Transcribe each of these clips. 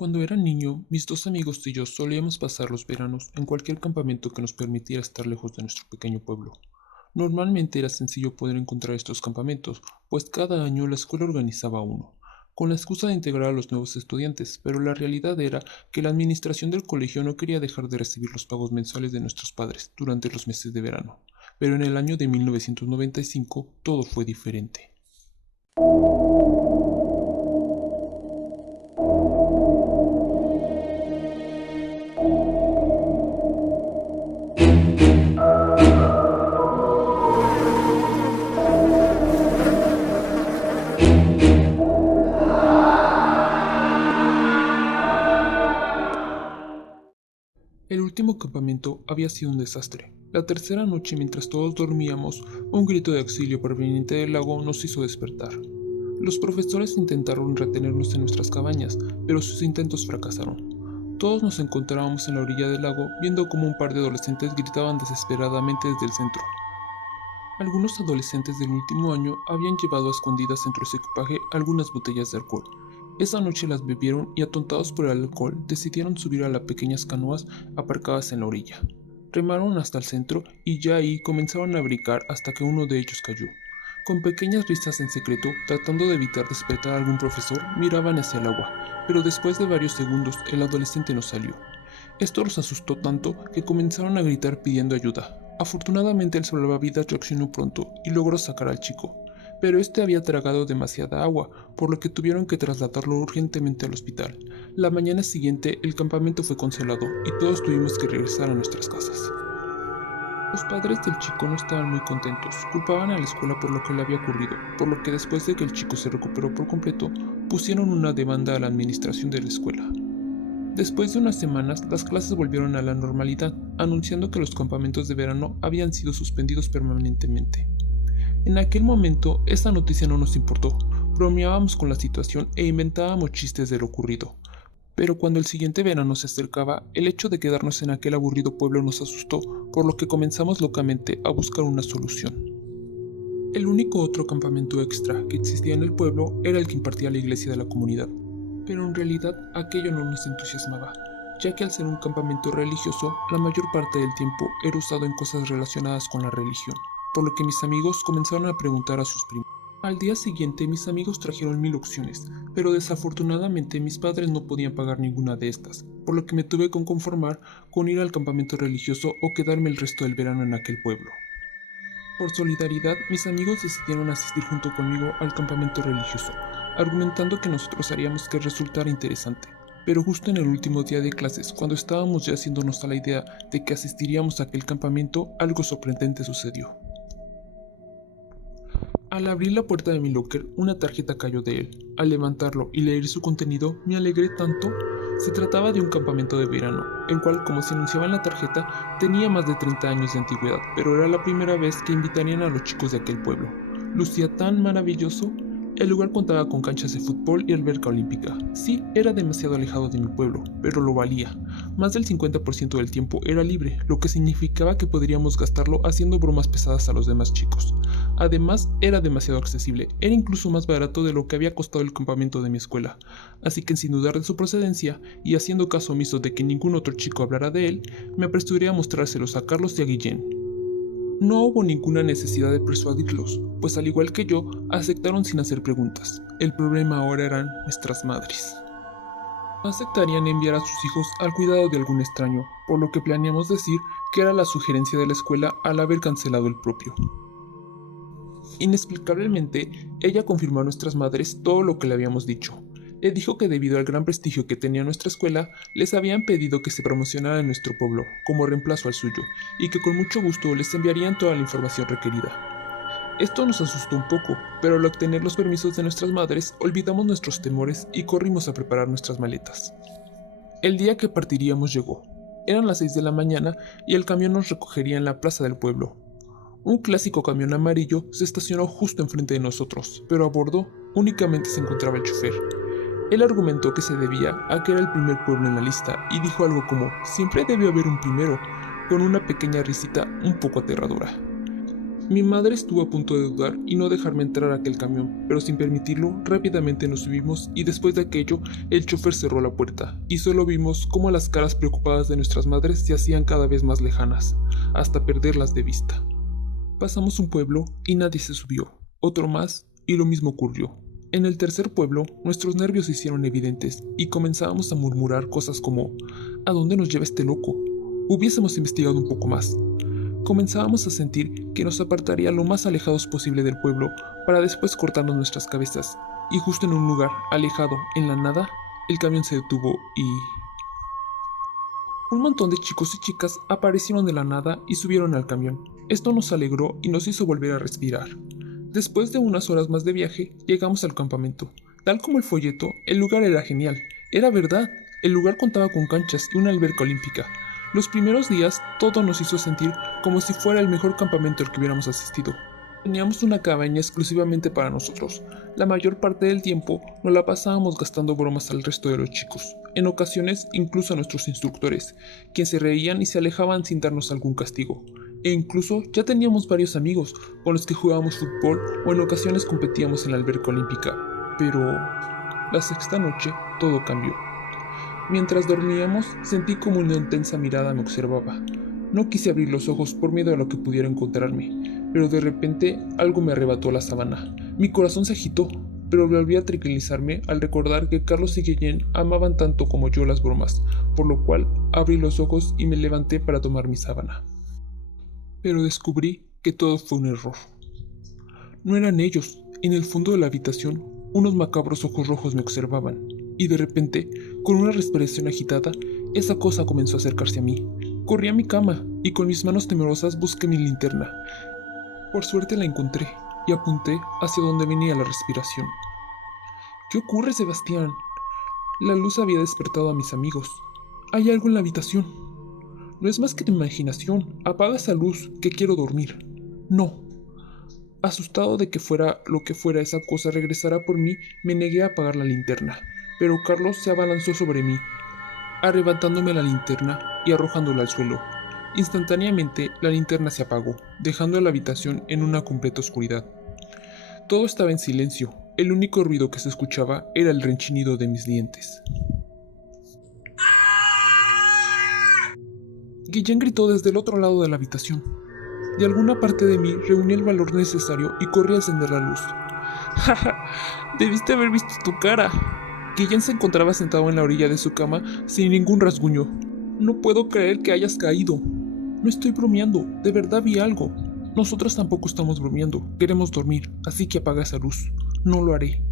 Cuando era niño, mis dos amigos y yo solíamos pasar los veranos en cualquier campamento que nos permitiera estar lejos de nuestro pequeño pueblo. Normalmente era sencillo poder encontrar estos campamentos, pues cada año la escuela organizaba uno, con la excusa de integrar a los nuevos estudiantes, pero la realidad era que la administración del colegio no quería dejar de recibir los pagos mensuales de nuestros padres durante los meses de verano. Pero en el año de 1995 todo fue diferente. El último campamento había sido un desastre. La tercera noche, mientras todos dormíamos, un grito de auxilio proveniente del lago nos hizo despertar. Los profesores intentaron retenernos en nuestras cabañas, pero sus intentos fracasaron. Todos nos encontrábamos en la orilla del lago, viendo cómo un par de adolescentes gritaban desesperadamente desde el centro. Algunos adolescentes del último año habían llevado a escondidas entre su equipaje algunas botellas de alcohol. Esa noche las bebieron y, atontados por el alcohol, decidieron subir a las pequeñas canoas aparcadas en la orilla. Remaron hasta el centro y ya ahí comenzaron a brincar hasta que uno de ellos cayó. Con pequeñas risas en secreto, tratando de evitar despertar a algún profesor, miraban hacia el agua, pero después de varios segundos el adolescente no salió. Esto los asustó tanto que comenzaron a gritar pidiendo ayuda. Afortunadamente el salvavidas reaccionó pronto y logró sacar al chico, pero este había tragado demasiada agua, por lo que tuvieron que trasladarlo urgentemente al hospital. La mañana siguiente el campamento fue cancelado y todos tuvimos que regresar a nuestras casas. Los padres del chico no estaban muy contentos, culpaban a la escuela por lo que le había ocurrido, por lo que después de que el chico se recuperó por completo, pusieron una demanda a la administración de la escuela. Después de unas semanas, las clases volvieron a la normalidad, anunciando que los campamentos de verano habían sido suspendidos permanentemente. En aquel momento, esta noticia no nos importó, bromeábamos con la situación e inventábamos chistes de lo ocurrido. Pero cuando el siguiente verano se acercaba, el hecho de quedarnos en aquel aburrido pueblo nos asustó, por lo que comenzamos locamente a buscar una solución. El único otro campamento extra que existía en el pueblo era el que impartía la iglesia de la comunidad. Pero en realidad aquello no nos entusiasmaba, ya que al ser un campamento religioso, la mayor parte del tiempo era usado en cosas relacionadas con la religión, por lo que mis amigos comenzaron a preguntar a sus primos. Al día siguiente mis amigos trajeron 1000 opciones, pero desafortunadamente mis padres no podían pagar ninguna de estas, por lo que me tuve que conformar con ir al campamento religioso o quedarme el resto del verano en aquel pueblo. Por solidaridad, mis amigos decidieron asistir junto conmigo al campamento religioso, argumentando que nosotros haríamos que resultara interesante. Pero justo en el último día de clases, cuando estábamos ya haciéndonos a la idea de que asistiríamos a aquel campamento, algo sorprendente sucedió. Al abrir la puerta de mi locker, una tarjeta cayó de él. Al levantarlo y leer su contenido, me alegré tanto. Se trataba de un campamento de verano, el cual, como se anunciaba en la tarjeta, tenía más de 30 años de antigüedad, pero era la primera vez que invitarían a los chicos de aquel pueblo. Lucía tan maravilloso. El lugar contaba con canchas de fútbol y alberca olímpica. Sí, era demasiado alejado de mi pueblo, pero lo valía. Más del 50% del tiempo era libre, lo que significaba que podríamos gastarlo haciendo bromas pesadas a los demás chicos. Además, era demasiado accesible, era incluso más barato de lo que había costado el campamento de mi escuela. Así que sin dudar de su procedencia, y haciendo caso omiso de que ningún otro chico hablara de él, me apresuré a mostrárselos a Carlos y a Guillén. No hubo ninguna necesidad de persuadirlos, pues al igual que yo, aceptaron sin hacer preguntas. El problema ahora eran nuestras madres. No aceptarían enviar a sus hijos al cuidado de algún extraño, por lo que planeamos decir que era la sugerencia de la escuela al haber cancelado el propio. Inexplicablemente, ella confirmó a nuestras madres todo lo que le habíamos dicho. Le dijo que debido al gran prestigio que tenía nuestra escuela, les habían pedido que se promocionara en nuestro pueblo, como reemplazo al suyo, y que con mucho gusto les enviarían toda la información requerida. Esto nos asustó un poco, pero al obtener los permisos de nuestras madres, olvidamos nuestros temores y corrimos a preparar nuestras maletas. El día que partiríamos llegó. Eran las 6 de la mañana y el camión nos recogería en la plaza del pueblo. Un clásico camión amarillo se estacionó justo enfrente de nosotros, pero a bordo únicamente se encontraba el chofer. Él argumentó que se debía a que era el primer pueblo en la lista y dijo algo como, siempre debe haber un primero, con una pequeña risita un poco aterradora. Mi madre estuvo a punto de dudar y no dejarme entrar a aquel camión, pero sin permitirlo, rápidamente nos subimos y después de aquello, el chofer cerró la puerta y solo vimos cómo las caras preocupadas de nuestras madres se hacían cada vez más lejanas, hasta perderlas de vista. Pasamos un pueblo y nadie se subió, otro más y lo mismo ocurrió. En el tercer pueblo, nuestros nervios se hicieron evidentes y comenzábamos a murmurar cosas como ¿a dónde nos lleva este loco? Hubiésemos investigado un poco más. Comenzábamos a sentir que nos apartaría lo más alejados posible del pueblo para después cortarnos nuestras cabezas. Y justo en un lugar alejado, en la nada, el camión se detuvo y... Un montón de chicos y chicas aparecieron de la nada y subieron al camión. Esto nos alegró y nos hizo volver a respirar. Después de unas horas más de viaje, llegamos al campamento. Tal como el folleto, el lugar era genial. Era verdad, el lugar contaba con canchas y una alberca olímpica. Los primeros días, todo nos hizo sentir como si fuera el mejor campamento al que hubiéramos asistido. Teníamos una cabaña exclusivamente para nosotros. La mayor parte del tiempo nos la pasábamos gastando bromas al resto de los chicos. En ocasiones, incluso a nuestros instructores, quienes se reían y se alejaban sin darnos algún castigo. E incluso ya teníamos varios amigos con los que jugábamos fútbol o en ocasiones competíamos en la alberca olímpica. Pero la sexta noche todo cambió. Mientras dormíamos, sentí como una intensa mirada me observaba. No quise abrir los ojos por miedo a lo que pudiera encontrarme, pero de repente algo me arrebató la sábana. Mi corazón se agitó, pero volví a tranquilizarme al recordar que Carlos y Guillén amaban tanto como yo las bromas, por lo cual abrí los ojos y me levanté para tomar mi sábana. Pero descubrí que todo fue un error. No eran ellos. En el fondo de la habitación, unos macabros ojos rojos me observaban, y de repente, con una respiración agitada, esa cosa comenzó a acercarse a mí. Corrí a mi cama, y con mis manos temerosas busqué mi linterna. Por suerte la encontré, y apunté hacia donde venía la respiración. ¿Qué ocurre, Sebastián? La luz había despertado a mis amigos. Hay algo en la habitación. No es más que tu imaginación. Apaga esa luz, que quiero dormir. No. Asustado de que fuera lo que fuera esa cosa regresara por mí, me negué a apagar la linterna, pero Carlos se abalanzó sobre mí, arrebatándome la linterna y arrojándola al suelo. Instantáneamente, la linterna se apagó, dejando la habitación en una completa oscuridad. Todo estaba en silencio. El único ruido que se escuchaba era el renchinido de mis dientes. Guillén gritó desde el otro lado de la habitación. De alguna parte de mí reuní el valor necesario y corrí a encender la luz. ¡Ja! Debiste haber visto tu cara. Guillén se encontraba sentado en la orilla de su cama sin ningún rasguño. No puedo creer que hayas caído. No estoy bromeando, de verdad vi algo. Nosotros tampoco estamos bromeando, queremos dormir, así que apaga esa luz. No lo haré.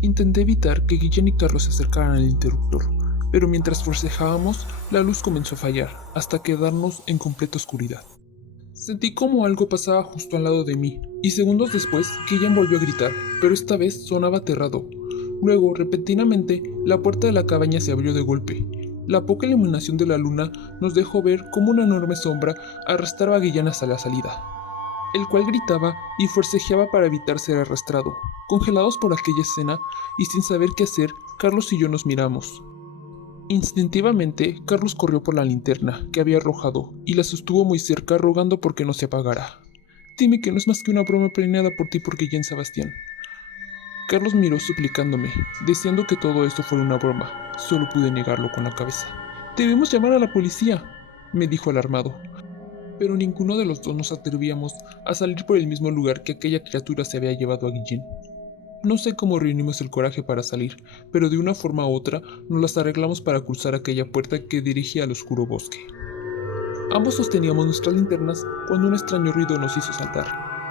Intenté evitar que Guillén y Carlos se acercaran al interruptor, pero mientras forcejábamos, la luz comenzó a fallar, hasta quedarnos en completa oscuridad. Sentí como algo pasaba justo al lado de mí, y segundos después, Guillén volvió a gritar, pero esta vez sonaba aterrado. Luego, repentinamente, la puerta de la cabaña se abrió de golpe. La poca iluminación de la luna nos dejó ver cómo una enorme sombra arrastraba a Guillén hacia la salida, el cual gritaba y forcejeaba para evitar ser arrastrado. Congelados por aquella escena y sin saber qué hacer, Carlos y yo nos miramos. Instintivamente, Carlos corrió por la linterna que había arrojado y la sostuvo muy cerca rogando por que no se apagara. Dime que no es más que una broma planeada por ti por Guillén, Sebastián. Carlos miró suplicándome, deseando que todo esto fuera una broma. Solo pude negarlo con la cabeza. Debemos llamar a la policía, me dijo alarmado. Pero ninguno de los dos nos atrevíamos a salir por el mismo lugar que aquella criatura se había llevado a Guillén. No sé cómo reunimos el coraje para salir, pero de una forma u otra nos las arreglamos para cruzar aquella puerta que dirigía al oscuro bosque. Ambos sosteníamos nuestras linternas cuando un extraño ruido nos hizo saltar.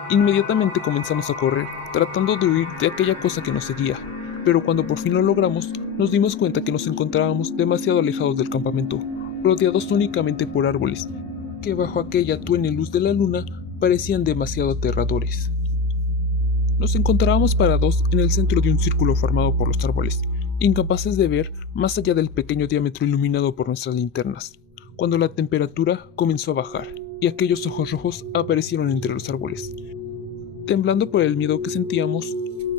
Inmediatamente comenzamos a correr, tratando de huir de aquella cosa que nos seguía, pero cuando por fin lo logramos, nos dimos cuenta que nos encontrábamos demasiado alejados del campamento, rodeados únicamente por árboles, que bajo aquella tuene luz de la luna parecían demasiado aterradores. Nos encontrábamos parados en el centro de un círculo formado por los árboles, incapaces de ver más allá del pequeño diámetro iluminado por nuestras linternas, cuando la temperatura comenzó a bajar y aquellos ojos rojos aparecieron entre los árboles. Temblando por el miedo que sentíamos,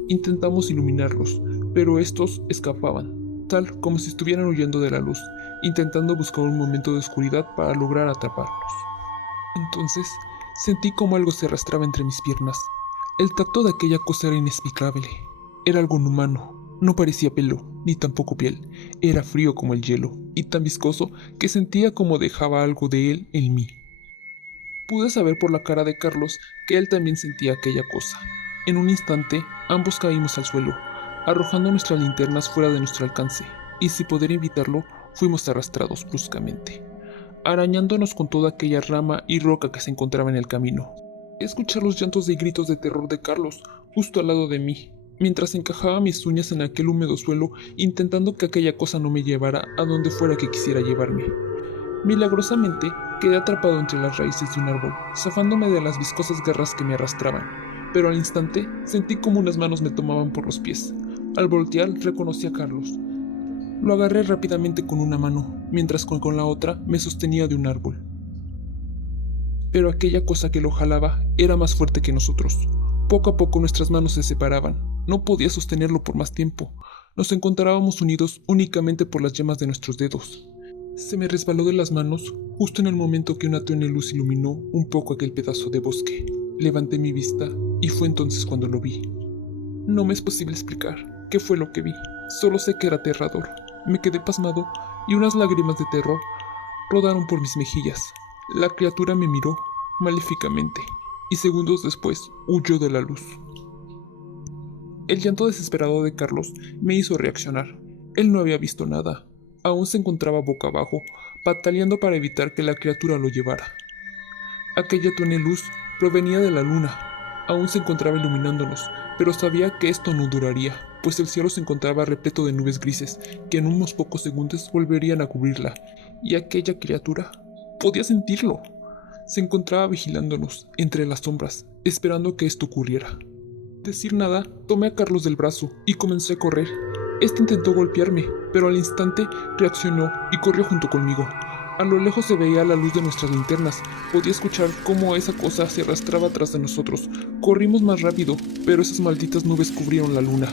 intentamos iluminarlos, pero estos escapaban, tal como si estuvieran huyendo de la luz, intentando buscar un momento de oscuridad para lograr atraparnos. Entonces, Sentí como algo se arrastraba entre mis piernas. El tacto de aquella cosa era inexplicable. Era algo inhumano. No parecía pelo, ni tampoco piel. Era frío como el hielo, y tan viscoso que sentía como dejaba algo de él en mí. Pude saber por la cara de Carlos que él también sentía aquella cosa. En un instante, ambos caímos al suelo, arrojando nuestras linternas fuera de nuestro alcance, y sin poder evitarlo, fuimos arrastrados bruscamente, arañándonos con toda aquella rama y roca que se encontraba en el camino. Escuchar los llantos y gritos de terror de Carlos justo al lado de mí, mientras encajaba mis uñas en aquel húmedo suelo, intentando que aquella cosa no me llevara a donde fuera que quisiera llevarme. Milagrosamente, quedé atrapado entre las raíces de un árbol, zafándome de las viscosas garras que me arrastraban, pero al instante sentí como unas manos me tomaban por los pies. Al voltear reconocí a Carlos. Lo agarré rápidamente con una mano, mientras con la otra me sostenía de un árbol. Pero aquella cosa que lo jalaba era más fuerte que nosotros. Poco a poco nuestras manos se separaban. No podía sostenerlo por más tiempo. Nos encontrábamos unidos únicamente por las yemas de nuestros dedos. Se me resbaló de las manos justo en el momento que una tenue luz iluminó un poco aquel pedazo de bosque. Levanté mi vista y fue entonces cuando lo vi. No me es posible explicar qué fue lo que vi. Solo sé que era aterrador. Me quedé pasmado y unas lágrimas de terror rodaron por mis mejillas. La criatura me miró maléficamente y segundos después huyó de la luz. El llanto desesperado de Carlos me hizo reaccionar. Él no había visto nada. Aún se encontraba boca abajo, pataleando para evitar que la criatura lo llevara. Aquella tenue luz provenía de la luna. Aún se encontraba iluminándonos, pero sabía que esto no duraría, pues el cielo se encontraba repleto de nubes grises que en unos pocos segundos volverían a cubrirla, y aquella criatura podía sentirlo. Se encontraba vigilándonos entre las sombras, esperando que esto ocurriera. Decir nada, tomé a Carlos del brazo y comencé a correr. Este intentó golpearme, pero al instante reaccionó y corrió junto conmigo. A lo lejos se veía la luz de nuestras linternas. Podía escuchar cómo esa cosa se arrastraba atrás de nosotros. Corrimos más rápido, pero esas malditas nubes cubrieron la luna.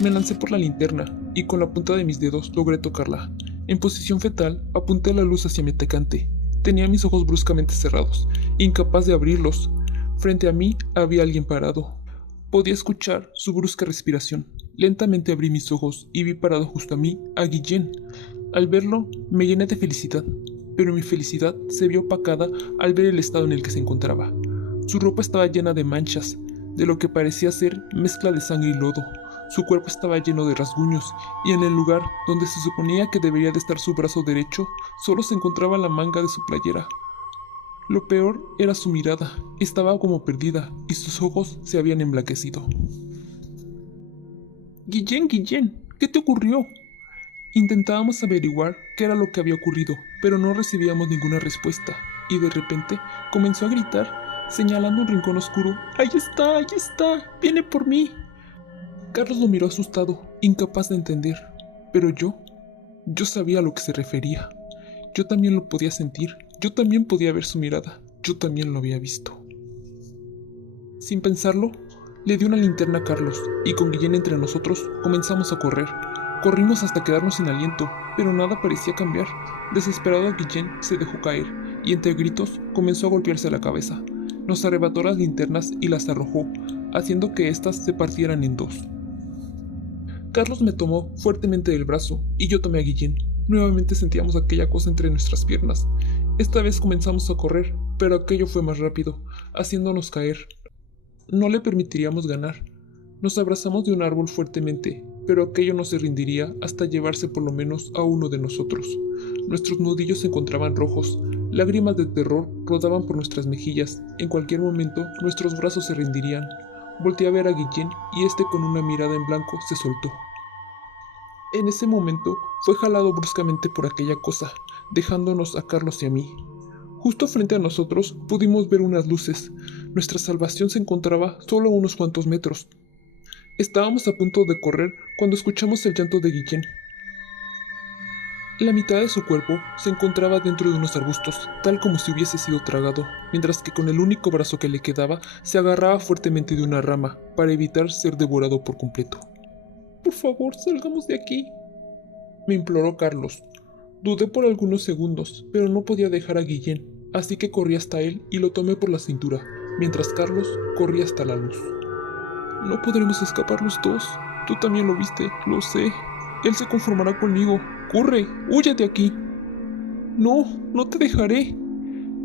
Me lancé por la linterna y con la punta de mis dedos logré tocarla. En posición fetal, apunté la luz hacia mi atacante. Tenía mis ojos bruscamente cerrados, incapaz de abrirlos. Frente a mí había alguien parado. Podía escuchar su brusca respiración. Lentamente abrí mis ojos y vi parado justo a mí a Guillén. Al verlo, me llené de felicidad, pero mi felicidad se vio opacada al ver el estado en el que se encontraba. Su ropa estaba llena de manchas, de lo que parecía ser mezcla de sangre y lodo. Su cuerpo estaba lleno de rasguños, y en el lugar donde se suponía que debería de estar su brazo derecho, solo se encontraba la manga de su playera. Lo peor era su mirada. Estaba como perdida, y sus ojos se habían emblanquecido. Guillén, ¿qué te ocurrió? Intentábamos averiguar qué era lo que había ocurrido, pero no recibíamos ninguna respuesta, y de repente comenzó a gritar, señalando un rincón oscuro. ¡Ahí está! ¡Viene por mí! Carlos lo miró asustado, incapaz de entender, pero yo sabía a lo que se refería. Yo también lo podía sentir, yo también podía ver su mirada, yo también lo había visto. Sin pensarlo, le di una linterna a Carlos, y con Guillén entre nosotros comenzamos a correr. Corrimos hasta quedarnos sin aliento, pero nada parecía cambiar. Desesperado, Guillén se dejó caer, y entre gritos comenzó a golpearse la cabeza. Nos arrebató las linternas y las arrojó, haciendo que éstas se partieran en dos. Carlos me tomó fuertemente del brazo, y yo tomé a Guillén. Nuevamente sentíamos aquella cosa entre nuestras piernas. Esta vez comenzamos a correr, pero aquello fue más rápido, haciéndonos caer. No le permitiríamos ganar. Nos abrazamos de un árbol fuertemente, pero aquello no se rendiría hasta llevarse por lo menos a uno de nosotros. Nuestros nudillos se encontraban rojos, lágrimas de terror rodaban por nuestras mejillas. En cualquier momento nuestros brazos se rendirían. Volteé a ver a Guillén y este con una mirada en blanco se soltó. En ese momento fue jalado bruscamente por aquella cosa, dejándonos a Carlos y a mí. Justo frente a nosotros pudimos ver unas luces. Nuestra salvación se encontraba solo a unos cuantos metros. Estábamos a punto de correr cuando escuchamos el llanto de Guillén. La mitad de su cuerpo se encontraba dentro de unos arbustos, tal como si hubiese sido tragado, mientras que con el único brazo que le quedaba se agarraba fuertemente de una rama para evitar ser devorado por completo. «Por favor, salgamos de aquí», me imploró Carlos. Dudé por algunos segundos, pero no podía dejar a Guillén. así que corrí hasta él y lo tomé por la cintura, mientras Carlos corría hasta la luz. No podremos escapar los dos. Tú también lo viste, lo sé. Él se conformará conmigo. ¡Corre! ¡Huye de aquí! No, no te dejaré.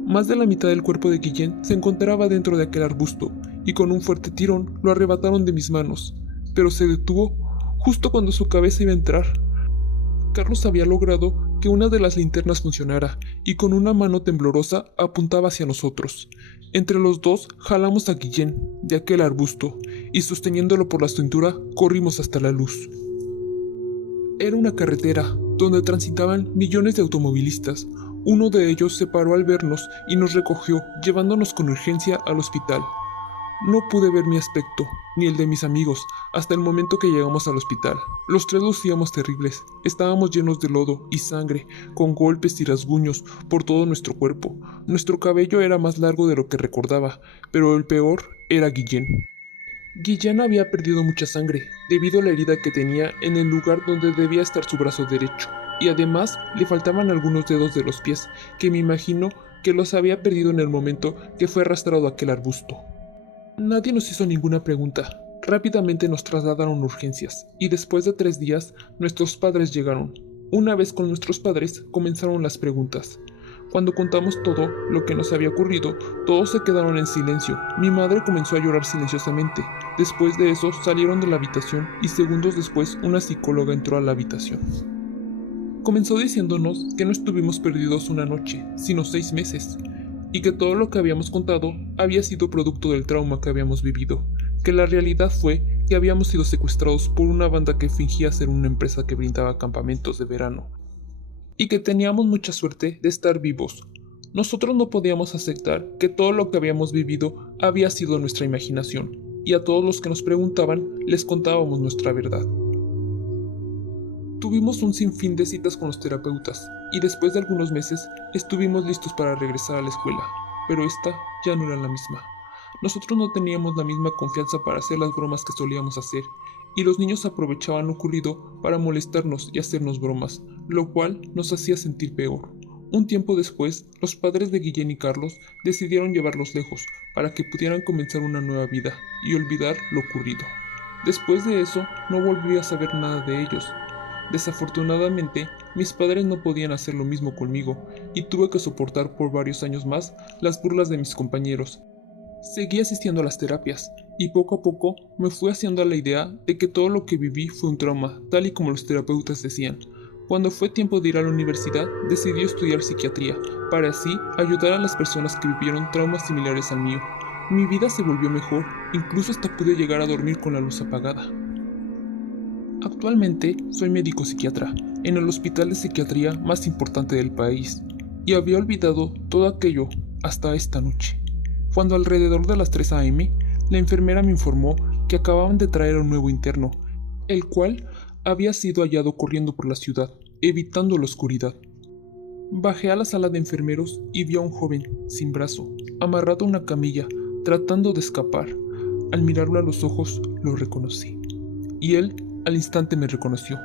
Más de la mitad del cuerpo de Guillén se encontraba dentro de aquel arbusto, y con un fuerte tirón lo arrebataron de mis manos, pero se detuvo justo cuando su cabeza iba a entrar. Carlos había logrado que una de las linternas funcionara, y con una mano temblorosa apuntaba hacia nosotros. Entre los dos jalamos a Guillén de aquel arbusto, y sosteniéndolo por la cintura corrimos hasta la luz. Era una carretera donde transitaban millones de automovilistas. Uno de ellos se paró al vernos y nos recogió, llevándonos con urgencia al hospital. No pude ver mi aspecto, ni el de mis amigos, hasta el momento que llegamos al hospital. Los tres lucíamos terribles, estábamos llenos de lodo y sangre, con golpes y rasguños por todo nuestro cuerpo. Nuestro cabello era más largo de lo que recordaba, pero el peor era Guillén. Guillén había perdido mucha sangre, debido a la herida que tenía en el lugar donde debía estar su brazo derecho, y además le faltaban algunos dedos de los pies, que me imagino que los había perdido en el momento que fue arrastrado a aquel arbusto. Nadie nos hizo ninguna pregunta. Rápidamente nos trasladaron a urgencias, y después de 3 días, nuestros padres llegaron. Una vez con nuestros padres, comenzaron las preguntas. Cuando contamos todo lo que nos había ocurrido, todos se quedaron en silencio. Mi madre comenzó a llorar silenciosamente. Después de eso, salieron de la habitación y segundos después, una psicóloga entró a la habitación. Comenzó diciéndonos que no estuvimos perdidos una noche, sino 6 meses, y que todo lo que habíamos contado había sido producto del trauma que habíamos vivido, que la realidad fue que habíamos sido secuestrados por una banda que fingía ser una empresa que brindaba campamentos de verano, y que teníamos mucha suerte de estar vivos. Nosotros no podíamos aceptar que todo lo que habíamos vivido había sido nuestra imaginación, y a todos los que nos preguntaban les contábamos nuestra verdad. Tuvimos un sinfín de citas con los terapeutas, y después de algunos meses estuvimos listos para regresar a la escuela, pero esta ya no era la misma. Nosotros no teníamos la misma confianza para hacer las bromas que solíamos hacer, y los niños aprovechaban lo ocurrido para molestarnos y hacernos bromas, lo cual nos hacía sentir peor. Un tiempo después, los padres de Guillén y Carlos decidieron llevarlos lejos para que pudieran comenzar una nueva vida y olvidar lo ocurrido. Después de eso, no volví a saber nada de ellos. Desafortunadamente, mis padres no podían hacer lo mismo conmigo, y tuve que soportar por varios años más las burlas de mis compañeros. Seguí asistiendo a las terapias, y poco a poco me fui haciendo a la idea de que todo lo que viví fue un trauma, tal y como los terapeutas decían. Cuando fue tiempo de ir a la universidad, decidí estudiar psiquiatría, para así ayudar a las personas que vivieron traumas similares al mío. Mi vida se volvió mejor, incluso hasta pude llegar a dormir con la luz apagada. Actualmente soy médico psiquiatra, en el hospital de psiquiatría más importante del país, y había olvidado todo aquello hasta esta noche, cuando alrededor de las 3 a.m., la enfermera me informó que acababan de traer a un nuevo interno, el cual había sido hallado corriendo por la ciudad, evitando la oscuridad. Bajé a la sala de enfermeros y vi a un joven, sin brazo, amarrado a una camilla, tratando de escapar. Al mirarlo a los ojos, lo reconocí, y él al instante me reconoció.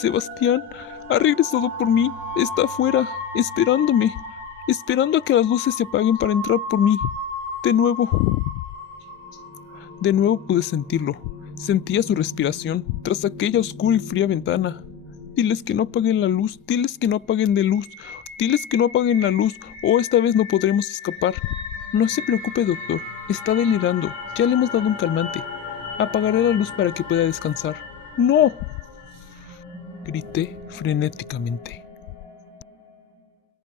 Sebastián ha regresado por mí, está afuera, esperándome, esperando a que las luces se apaguen para entrar por mí. De nuevo pude sentirlo. Sentía su respiración tras aquella oscura y fría ventana. Diles que no apaguen la luz, diles que no apaguen de luz, diles que no apaguen la luz, o esta vez no podremos escapar. No se preocupe, doctor, está delirando, ya le hemos dado un calmante. Apagaré la luz para que pueda descansar. ¡No!, grité frenéticamente.